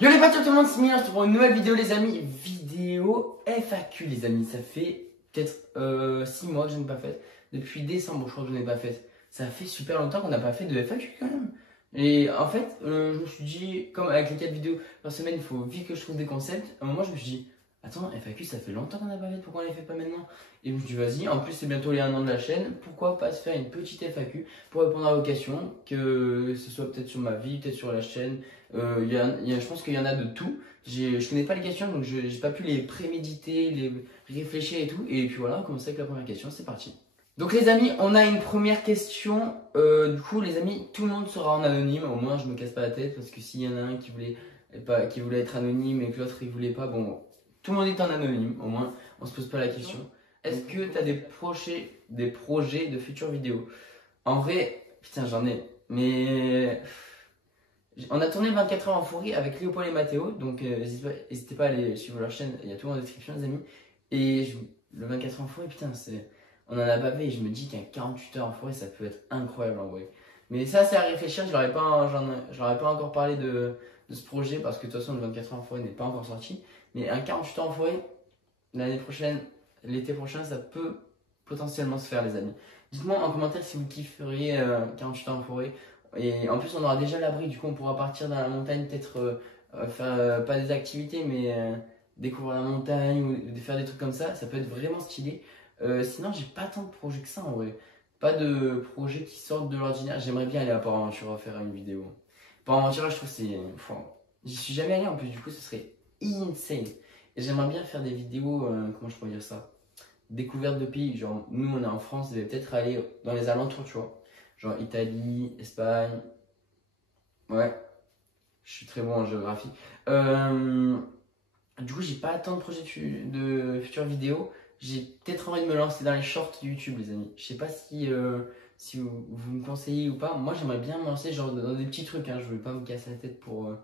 Yo les potes, tout le monde, c'est Milan pour une nouvelle vidéo les amis. Vidéo FAQ les amis. Ça fait peut-être 6 mois que je n'ai pas fait. Depuis décembre je crois que je n'ai pas fait. Ça fait super longtemps qu'on n'a pas fait de FAQ quand même. Et en fait je me suis dit, comme avec les 4 vidéos par semaine, il faut vite que je trouve des concepts. À un moment je me suis dit, attends, FAQ ça fait longtemps qu'on n'a pas fait, pourquoi on les fait pas maintenant? Et je me suis dit vas-y, en plus c'est bientôt les 1 an de la chaîne, pourquoi pas se faire une petite FAQ pour répondre à vos questions, que ce soit peut-être sur ma vie, peut-être sur la chaîne. Je pense qu'il y en a de tout. Je connais pas les questions donc j'ai pas pu les préméditer, les réfléchir et tout. Et puis voilà, on commence avec la première question, c'est parti. Donc les amis, on a une première question. Du coup les amis, tout le monde sera en anonyme. Au moins je me casse pas la tête parce que s'il y en a un qui voulait être anonyme et que l'autre il voulait pas, bon, tout le monde est en anonyme. Au moins on se pose pas la question. Est-ce que tu as des projets de futures vidéos? En vrai, putain j'en ai. Mais on a tourné le 24 heures en forêt avec Léopold et Mathéo, donc n'hésitez pas à aller suivre leur chaîne, il y a tout en description les amis. Et le 24 heures en forêt, putain, on en a pas fait et je me dis qu'un 48 heures en forêt ça peut être incroyable en vrai. Mais ça c'est à réfléchir, je leur ai pas encore parlé de ce projet parce que de toute façon le 24 heures en forêt n'est pas encore sorti. Mais un 48 heures en forêt, l'année prochaine, l'été prochain, ça peut potentiellement se faire les amis. Dites-moi en commentaire si vous kifferiez 48 heures en forêt. Et en plus, on aura déjà l'abri, du coup, on pourra partir dans la montagne, peut-être faire pas des activités, mais découvrir la montagne ou faire des trucs comme ça. Ça peut être vraiment stylé. Sinon, j'ai pas tant de projets que ça en vrai. Pas de projets qui sortent de l'ordinaire. J'aimerais bien aller à Port Aventura faire une vidéo. Port Aventura, je trouve c'est. Enfin, j'y suis jamais allé en plus, du coup, ce serait insane. Et j'aimerais bien faire des vidéos, comment je pourrais dire ça? Découverte de pays. Genre, nous, on est en France, je vais peut-être aller dans les alentours, tu vois. Genre Italie, Espagne. Ouais, je suis très bon en géographie. Du coup, j'ai pas tant de projets de futures vidéos. J'ai peut-être envie de me lancer dans les shorts YouTube, les amis. Je sais pas si vous me conseillez ou pas. Moi, j'aimerais bien me lancer genre dans des petits trucs. Hein. Je veux pas me casser la tête pour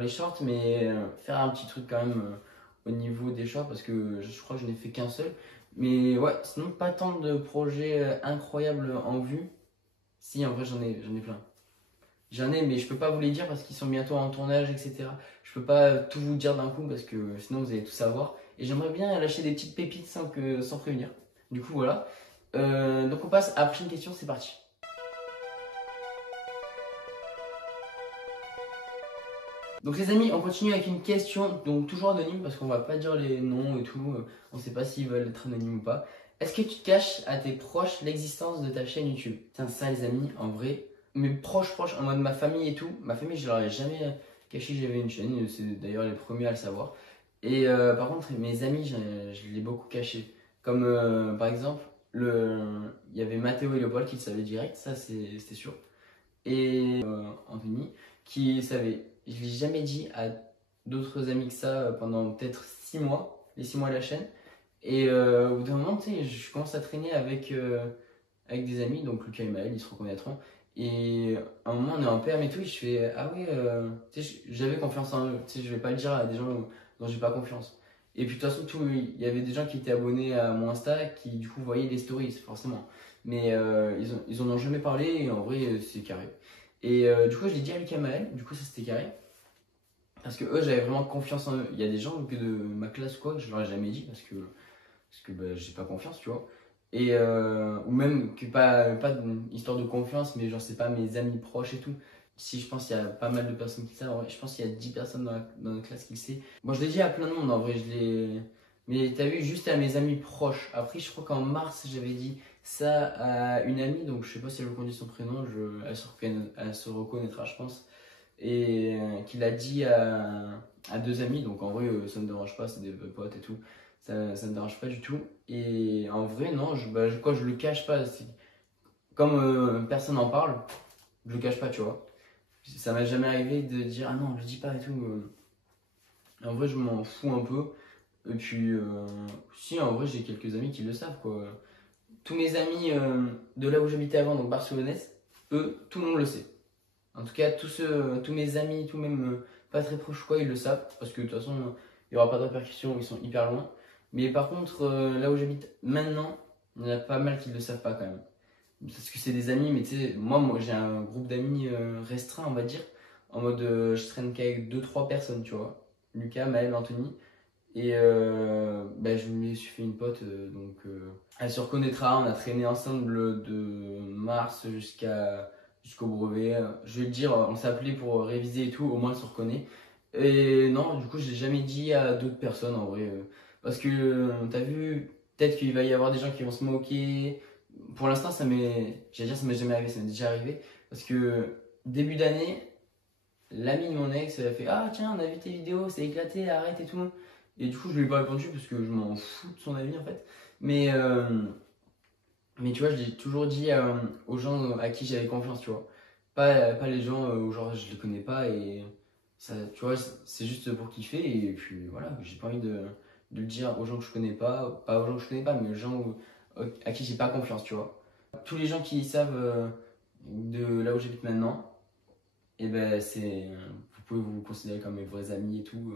les shorts, mais faire un petit truc quand même au niveau des shorts parce que je crois que je n'ai fait qu'un seul. Mais ouais, sinon, pas tant de projets incroyables en vue. Si, en vrai, j'en ai plein. J'en ai, mais je peux pas vous les dire parce qu'ils sont bientôt en tournage, etc. Je peux pas tout vous dire d'un coup parce que sinon vous allez tout savoir. Et j'aimerais bien lâcher des petites pépites sans prévenir. Du coup, voilà. Donc on passe à la prochaine question, c'est parti. Donc les amis, on continue avec une question, donc toujours anonyme parce qu'on va pas dire les noms et tout. On sait pas s'ils veulent être anonymes ou pas. Est-ce que tu caches à tes proches l'existence de ta chaîne YouTube? Putain, ça les amis, en vrai, mes proches, en mode ma famille et tout. Ma famille, je leur ai jamais caché que j'avais une chaîne, c'est d'ailleurs les premiers à le savoir. Et par contre, mes amis, je l'ai beaucoup caché. Comme par exemple, il y avait Mathéo et Léopold qui le savaient direct, ça c'était sûr. Et Anthony qui savait. Je l'ai jamais dit à d'autres amis que ça pendant peut-être 6 mois, les 6 mois de la chaîne. Et au bout d'un moment, tu sais, je commence à traîner avec des amis, donc Lucas et Maël, ils se reconnaîtront. Et à un moment, on est en PM et tout, et je fais ah oui, tu sais, j'avais confiance en eux. Tu sais, je vais pas le dire à des gens dont j'ai pas confiance. Et puis de toute façon, il y avait des gens qui étaient abonnés à mon Insta qui du coup voyaient les stories, forcément. Mais ils en ont jamais parlé, et en vrai, c'est carré. Et du coup, je l'ai dit à Lucas et Maël, du coup, ça c'était carré. Parce que eux, j'avais vraiment confiance en eux. Il y a des gens que de ma classe, quoi, que je leur ai jamais dit parce que bah, j'ai pas confiance, tu vois. Et ou même que pas d'une histoire de confiance, mais genre c'est pas mes amis proches et tout. Si je pense qu'il y a pas mal de personnes qui le savent, en vrai, je pense qu'il y a 10 personnes dans notre classe qui le savent. Bon, je l'ai dit à plein de monde en vrai, mais t'as vu, juste à mes amis proches. Après, je crois qu'en mars, j'avais dit ça à une amie, donc je sais pas si elle reconnaît son prénom, elle se reconnaîtra, je pense. Et qu'il a dit à 2 amis, donc en vrai, ça me dérange pas, c'est des potes et tout. Ça me dérange pas du tout. Et en vrai, non, je le cache pas. Comme personne n'en parle, je le cache pas, tu vois. Ça m'est jamais arrivé de dire ah non, je le dis pas et tout. En vrai, je m'en fous un peu. Et puis, si, en vrai, j'ai quelques amis qui le savent, quoi. Tous mes amis de là où j'habitais avant, donc barcelonaise, eux, tout le monde le sait. En tout cas, tous mes amis, tout même pas très proches, quoi, ils le savent. Parce que de toute façon, il n'y aura pas de répercussions, ils sont hyper loin. Mais par contre, là où j'habite maintenant, il y en a pas mal qui ne le savent pas quand même. Parce que c'est des amis, mais tu sais, moi j'ai un groupe d'amis restreint, on va dire. en mode je traîne qu'avec deux trois personnes, tu vois. Lucas, Maël, Anthony. Et je me suis fait une pote, elle se reconnaîtra. On a traîné ensemble de mars jusqu'au brevet. Je vais te dire, on s'est appelé pour réviser et tout, au moins elle se reconnaît. Et non, du coup, je l'ai jamais dit à d'autres personnes en vrai. Parce que t'as vu, peut-être qu'il va y avoir des gens qui vont se moquer. Pour l'instant, j'allais dire, ça m'est jamais arrivé, ça m'est déjà arrivé. Parce que début d'année, l'ami de mon ex, elle a fait: ah tiens, on a vu tes vidéos, c'est éclaté, arrête et tout. Et du coup, je lui ai pas répondu parce que je m'en fous de son avis en fait. Mais, euh, mais tu vois, je l'ai toujours dit aux gens à qui j'avais confiance, tu vois. Pas les gens où genre je les connais pas et ça, tu vois, c'est juste pour kiffer. Et puis voilà, j'ai pas envie de le dire aux gens que je connais pas aux gens que je connais pas, mais aux gens à qui j'ai pas confiance, tu vois. Tous les gens qui savent de là où j'habite maintenant, et ben vous pouvez vous considérer comme mes vrais amis et tout.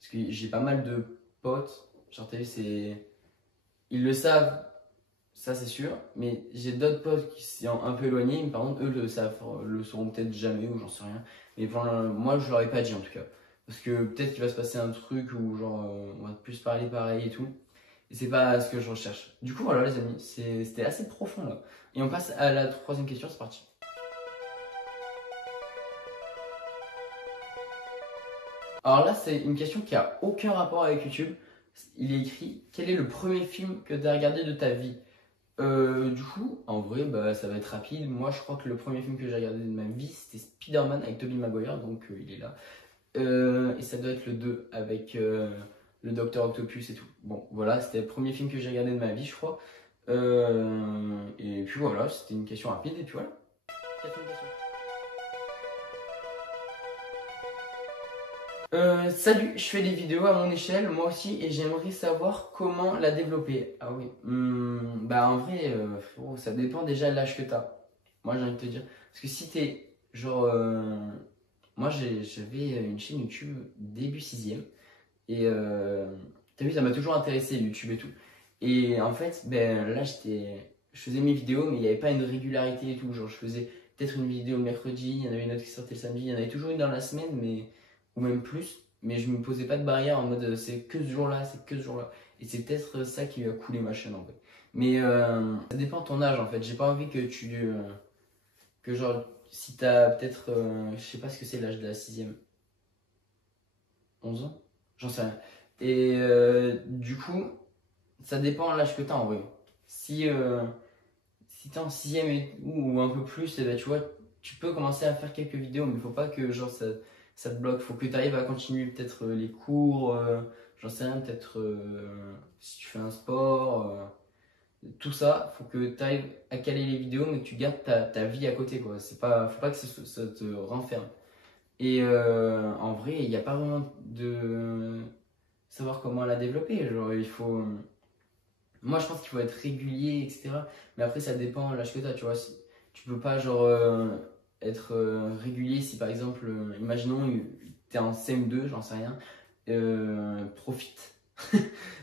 Parce que j'ai pas mal de potes, genre t'as vu, ils le savent, ça c'est sûr, mais j'ai d'autres potes qui sont un peu éloignés, mais par contre eux le savent, le sauront peut-être jamais ou j'en sais rien. Mais moi je leur ai pas dit en tout cas. Parce que peut-être qu'il va se passer un truc où genre on va plus parler pareil et tout. Et c'est pas ce que je recherche. Du coup voilà les amis, c'était assez profond là. Et on passe à la troisième question, c'est parti. Alors là, c'est une question qui a aucun rapport avec YouTube. Il est écrit: quel est le premier film que tu as regardé de ta vie? Du coup, en vrai, bah, ça va être rapide. Moi, je crois que le premier film que j'ai regardé de ma vie, c'était Spider-Man avec Tobey Maguire, donc il est là. Et ça doit être le 2 avec le Docteur Octopus et tout. Bon, voilà, c'était le premier film que j'ai regardé de ma vie, je crois. Et puis voilà, c'était une question rapide, et puis voilà. Quatrième question. Salut, je fais des vidéos à mon échelle, moi aussi, et j'aimerais savoir comment la développer. Ah oui, bah en vrai, frérot, ça dépend déjà de l'âge que t'as. Moi, j'ai envie de te dire. Parce que si t'es, genre, moi j'avais une chaîne YouTube début sixième et t'as vu, ça m'a toujours intéressé, YouTube et tout. Et en fait, ben là, je faisais mes vidéos, mais il n'y avait pas une régularité et tout. Genre, je faisais peut-être une vidéo le mercredi, il y en avait une autre qui sortait le samedi, il y en avait toujours une dans la semaine, ou même plus. Mais je me posais pas de barrière en mode c'est que ce jour-là, c'est que ce jour-là. Et c'est peut-être ça qui a coulé ma chaîne en fait. Mais ça dépend de ton âge en fait. J'ai pas envie que genre, si t'as peut-être, je sais pas ce que c'est l'âge de la sixième, 11 ans? J'en sais rien. Et du coup, ça dépend de l'âge que t'as en vrai. Si, si t'es en sixième ou un peu plus, eh ben, tu vois, tu peux commencer à faire quelques vidéos, mais il faut pas que genre, ça te bloque. Faut que tu arrives à continuer peut-être les cours, j'en sais rien, peut-être si tu fais un sport, tout ça, faut que tu arrives à caler les vidéos, mais que tu gardes ta vie à côté, quoi. Faut pas que ça te renferme. Et en vrai, il n'y a pas vraiment de savoir comment la développer. Genre, moi, je pense qu'il faut être régulier, etc. Mais après, ça dépend de l'âge que tu as, tu vois. Tu peux pas, genre, être régulier si, par exemple, imaginons, tu es en CM2, j'en sais rien, profite.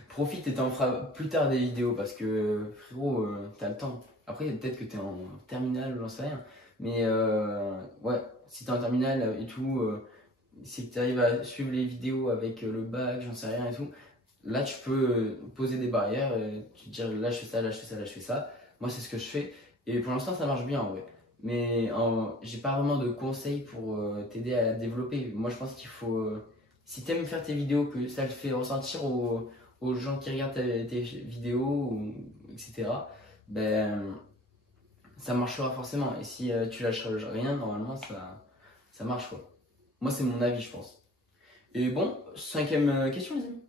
Profite et t'en feras plus tard des vidéos parce que, frérot, t'as le temps. Après, peut-être que t'es en terminale, j'en sais rien. Mais ouais, si t'es en terminale et tout, si t'arrives à suivre les vidéos avec le bac, j'en sais rien et tout, là tu peux poser des barrières et tu te dire là je fais ça, là je fais ça, là je fais ça. Moi c'est ce que je fais et pour l'instant ça marche bien en vrai. Mais j'ai pas vraiment de conseils pour t'aider à la développer. Moi je pense qu'il faut, si t'aimes faire tes vidéos, que ça le fait ressentir aux gens qui regardent tes vidéos, etc., ben ça marchera forcément. Et si tu lâches rien, normalement ça marche quoi. Moi c'est mon avis je pense. Et bon, cinquième question les amis.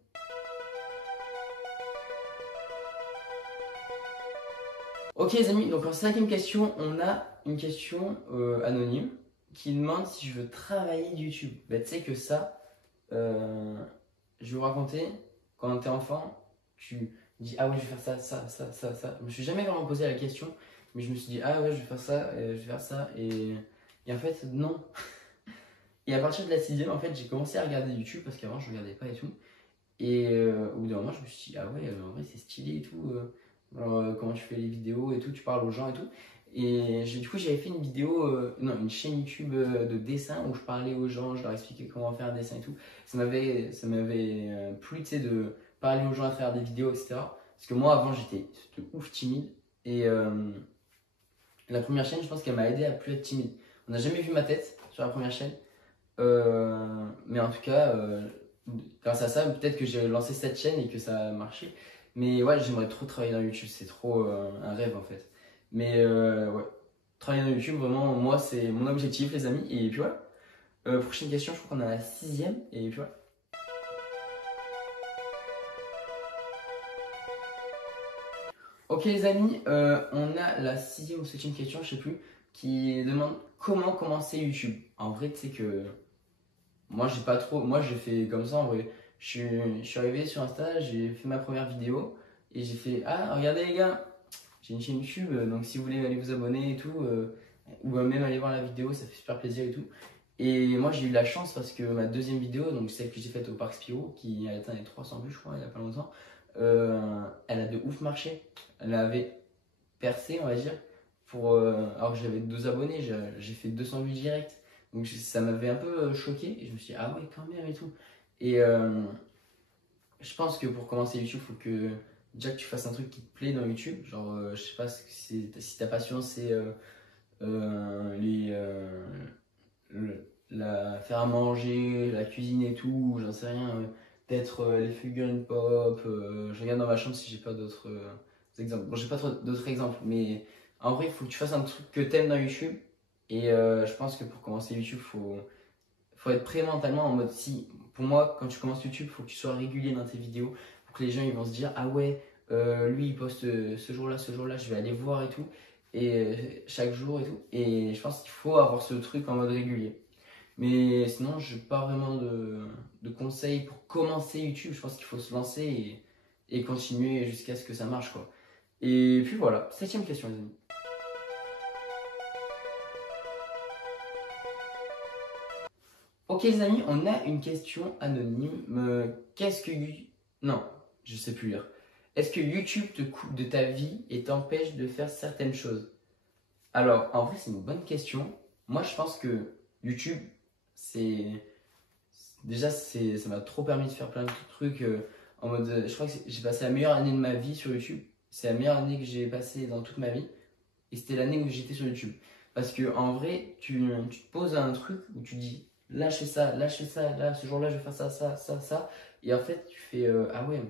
Ok les amis, donc en cinquième question, on a une question anonyme qui demande si je veux travailler de YouTube. Bah, tu sais que ça, je vais vous raconter, quand t'es enfant, tu dis ah ouais je vais faire ça, ça, ça, ça, ça. Je me suis jamais vraiment posé la question, mais je me suis dit ah ouais je vais faire ça, je vais faire ça, et en fait non. Et à partir de la sixième, en fait j'ai commencé à regarder YouTube parce qu'avant je regardais pas et tout. Et au bout d'un moment je me suis dit ah ouais en vrai c'est stylé et tout. Alors, comment tu fais les vidéos et tout, tu parles aux gens et tout. Et du coup, j'avais fait une vidéo, non, une chaîne YouTube de dessin où je parlais aux gens, je leur expliquais comment faire un dessin et tout. Ça m'avait plu, tu sais, de parler aux gens à travers des vidéos, etc. Parce que moi, avant, j'étais de ouf timide. Et la première chaîne, je pense qu'elle m'a aidé à plus être timide. On n'a jamais vu ma tête sur la première chaîne. Mais en tout cas, grâce à ça, peut-être que j'ai lancé cette chaîne et que ça a marché. Mais ouais, j'aimerais trop travailler dans YouTube, c'est trop un rêve en fait. Mais ouais, travailler dans YouTube, vraiment, moi, c'est mon objectif, les amis. Et puis voilà. Prochaine question, je crois qu'on a la sixième. Et puis voilà. Ok, les amis, on a la sixième ou septième question, je sais plus, qui demande comment commencer YouTube. En vrai, tu sais que moi, j'ai pas trop. Moi, j'ai fait comme ça en vrai. Je suis arrivé sur Insta, j'ai fait ma première vidéo et j'ai fait ah, regardez les gars, j'ai une chaîne YouTube, donc si vous voulez aller vous abonner et tout, ou même aller voir la vidéo, ça fait super plaisir et tout. Et moi, j'ai eu la chance parce que ma deuxième vidéo, donc celle que j'ai faite au Parc Spiro, qui a atteint les 300 vues, je crois, il y a pas longtemps, elle a de ouf marché. Elle avait percé, on va dire, alors que j'avais 2 abonnés, j'ai fait 200 vues direct. Donc ça m'avait un peu choqué et je me suis dit, ah ouais, quand même et tout. Et je pense que pour commencer YouTube, il faut que déjà que tu fasses un truc qui te plaît dans YouTube. Genre, je sais pas si ta passion c'est faire à manger, la cuisine et tout, j'en sais rien. Peut-être les figurines pop. Je regarde dans ma chambre si j'ai pas d'autres exemples. Bon, j'ai pas trop d'autres exemples, mais en vrai, il faut que tu fasses un truc que t'aimes dans YouTube. Et je pense que pour commencer YouTube, faut être prêt mentalement en mode si, pour moi, quand tu commences YouTube, il faut que tu sois régulier dans tes vidéos pour que les gens ils vont se dire ah ouais, lui il poste ce jour-là, je vais aller voir et tout, et chaque jour et tout. Et je pense qu'il faut avoir ce truc en mode régulier. Mais sinon, je n'ai pas vraiment de conseils pour commencer YouTube. Je pense qu'il faut se lancer et continuer jusqu'à ce que ça marche quoi. Et puis voilà, septième question les amis. Ok les amis, on a une question anonyme. Qu'est-ce que Non, je sais plus lire. Est-ce que YouTube te coupe de ta vie et t'empêche de faire certaines choses? Alors, en vrai, c'est une bonne question. Moi, je pense que YouTube, c'est déjà, ça m'a trop permis de faire plein de trucs en mode. Je crois que j'ai passé la meilleure année de ma vie sur YouTube. C'est la meilleure année que j'ai passée dans toute ma vie. Et c'était l'année où j'étais sur YouTube. Parce que en vrai, tu te poses à un truc où tu dis là, je fais ça, là, ce jour-là, je vais faire ça, ça, ça, ça. Et en fait, tu fais ah ouais.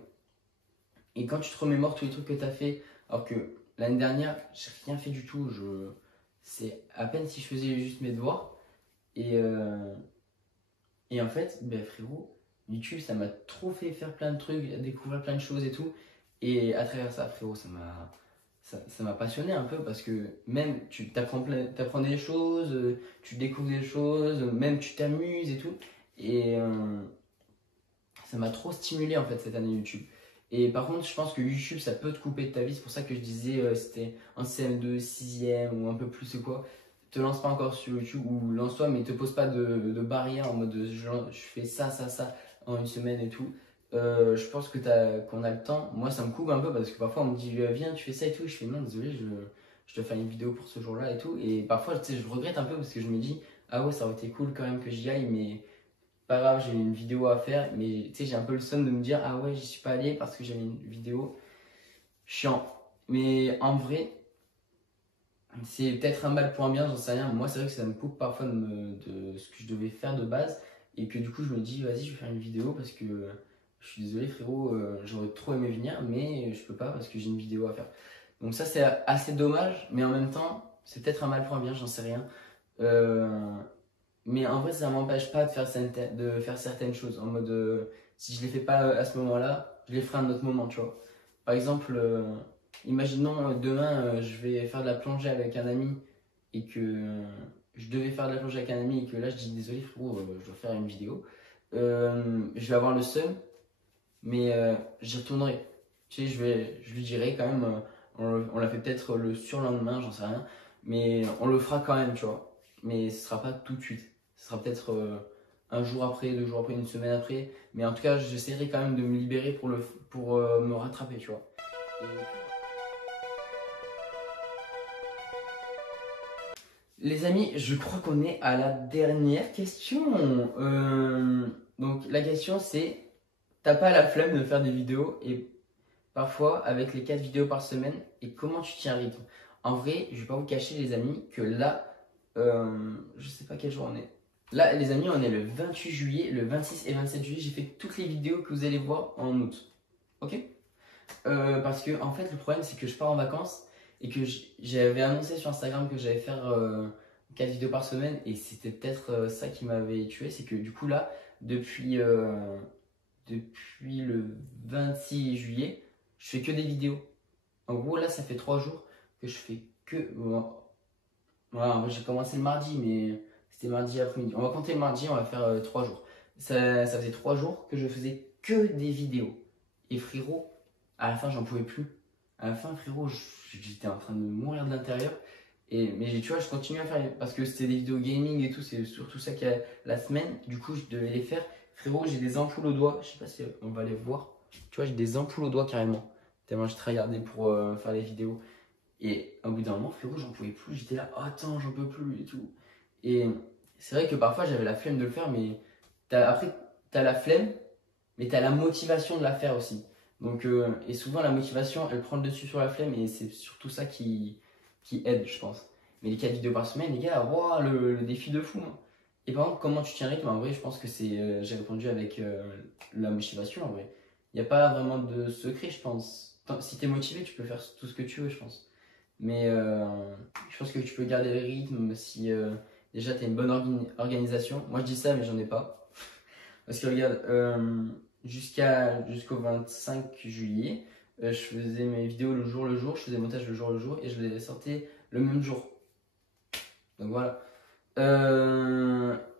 Et quand tu te remémores tous les trucs que tu as fait, alors que l'année dernière, j'ai rien fait du tout. C'est à peine si je faisais juste mes devoirs. Et, et en fait, ben frérot, YouTube, ça m'a trop fait faire plein de trucs, découvrir plein de choses et tout. Et à travers ça, frérot, ça m'a passionné un peu parce que même tu t'apprends des choses, tu découvres des choses, même tu t'amuses et tout. Et ça m'a trop stimulé en fait cette année YouTube. Et par contre, je pense que YouTube ça peut te couper de ta vie. C'est pour ça que je disais c'était en CM2, 6ème ou un peu plus ou quoi. Te lance pas encore sur YouTube ou lance-toi, mais te pose pas de barrière en mode je fais ça, ça, ça en une semaine et tout. Je pense qu'on a le temps. Moi, ça me coupe un peu parce que parfois on me dit viens, tu fais ça et tout. Je fais non, désolé, je te fais une vidéo pour ce jour-là et tout. Et parfois, tu sais, je regrette un peu parce que je me dis ah ouais, ça aurait été cool quand même que j'y aille, mais pas grave, j'ai une vidéo à faire. Mais tu sais, j'ai un peu le seum de me dire ah ouais, j'y suis pas allé parce que j'avais une vidéo. Chiant. Mais en vrai, c'est peut-être un mal pour un bien, j'en sais rien. Moi, c'est vrai que ça me coupe parfois de ce que je devais faire de base. Et que du coup, je me dis, vas-y, je vais faire une vidéo parce que je suis désolé, frérot, j'aurais trop aimé venir, mais je peux pas parce que j'ai une vidéo à faire. Donc, ça, c'est assez dommage, mais en même temps, c'est peut-être un mal pour un bien, j'en sais rien. Euh, mais en vrai, ça m'empêche pas de faire certaines choses. En mode, si je les fais pas à ce moment-là, je les ferai à un autre moment, tu vois. Par exemple, imaginons demain, je vais faire de la plongée avec un ami et que je devais faire de la plongée avec un ami et que là, je dis désolé, frérot, je dois faire une vidéo. Je vais avoir le seum, mais j'y retournerai. Tu sais, je lui dirai quand même, on l'a fait peut-être le surlendemain, j'en sais rien, mais on le fera quand même, tu vois. Mais ce sera pas tout de suite. Ce sera peut-être un jour après, 2 jours après, une semaine après. Mais en tout cas, j'essaierai quand même de me libérer pour me rattraper, tu vois. Et Les amis, je crois qu'on est à la dernière question. Donc la question c'est, t'as pas la flemme de faire des vidéos et parfois avec les 4 vidéos par semaine et comment tu tiens un rythme? En vrai, je vais pas vous cacher les amis que là, je sais pas quel jour on est. Là les amis, on est le 28 juillet, le 26 et 27 juillet, j'ai fait toutes les vidéos que vous allez voir en août. Ok? Parce que en fait le problème c'est que je pars en vacances et que j'avais annoncé sur Instagram que j'allais faire 4 vidéos par semaine et c'était peut-être ça qui m'avait tué, c'est que du coup là depuis le 26 juillet je fais que des vidéos. En gros là ça fait 3 jours que je fais que voilà, en vrai, j'ai commencé le mardi mais c'était mardi après-midi, on va compter le mardi, on va faire 3 jours. Ça faisait 3 jours que je faisais que des vidéos et frérot à la fin j'en pouvais plus. À la fin frérot j'étais en train de mourir de l'intérieur. Mais tu vois je continue à faire parce que c'était des vidéos gaming et tout, c'est surtout ça qu'il y a la semaine. Du coup je devais les faire. Frérot j'ai des ampoules aux doigts, je sais pas si on va les voir. Tu vois j'ai des ampoules aux doigts carrément. Tellement je tryhardais pour faire les vidéos. Et au bout d'un moment frérot j'en pouvais plus, j'étais là, oh, attends j'en peux plus et tout. Et c'est vrai que parfois j'avais la flemme de le faire mais après t'as la flemme mais t'as la motivation de la faire aussi. Donc, et souvent la motivation elle prend le dessus sur la flemme et c'est surtout ça qui aide je pense. Mais les 4 vidéos par semaine les gars, wow, le défi de fou. Hein. Et par contre comment tu tiens le rythme en vrai je pense que c'est j'ai répondu avec la motivation en vrai. Il n'y a pas vraiment de secret je pense. Si t'es motivé tu peux faire tout ce que tu veux je pense. Mais je pense que tu peux garder le rythme si déjà t'as une bonne organisation. Moi je dis ça mais j'en ai pas. Parce que regarde, jusqu'au 25 juillet, je faisais mes vidéos le jour, je faisais le montage le jour et je les sortais le même jour. Donc voilà.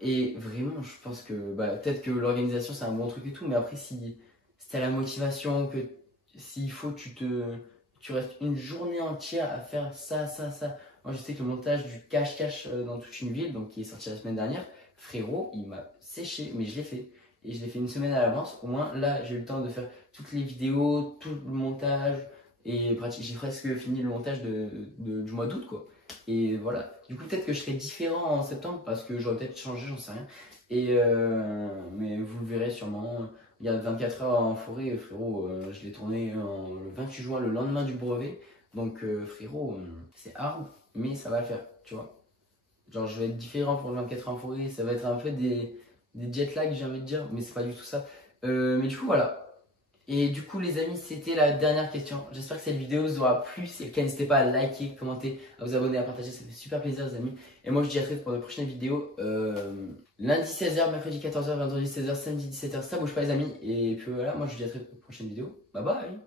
Et vraiment, je pense que peut-être que l'organisation c'est un bon truc et tout, mais après, si t'as la motivation, que s'il faut, tu restes une journée entière à faire ça. Moi, je sais que le montage du cache-cache dans toute une ville, donc qui est sorti la semaine dernière, frérot, il m'a séché, mais je l'ai fait. Et je l'ai fait une semaine à l'avance. Au moins, là, j'ai eu le temps de faire toutes les vidéos, tout le montage. Et j'ai presque fini le montage du mois d'août, quoi. Et voilà. Du coup, peut-être que je serai différent en septembre parce que j'aurais peut-être changé, j'en sais rien. Mais vous le verrez sûrement. Il y a 24 heures en forêt, frérot. Je l'ai tourné le 28 juin, le lendemain du brevet. Donc, frérot, c'est hard, mais ça va le faire, tu vois. Genre, je vais être différent pour le 24 heures en forêt. Ça va être un peu des jet lag, j'ai envie de dire, mais c'est pas du tout ça. Mais du coup, voilà. Et du coup, les amis, c'était la dernière question. J'espère que cette vidéo vous aura plu. Si c'est le cas, n'hésitez pas à liker, commenter, à vous abonner, à partager. Ça fait super plaisir, les amis. Et moi, je vous dis à très vite pour de prochaines vidéos. Lundi 16h, mercredi 14h, vendredi 16h, samedi 17h. Ça bouge pas, les amis. Et puis voilà, moi, je vous dis à très vite pour de prochaines vidéos. Bye bye.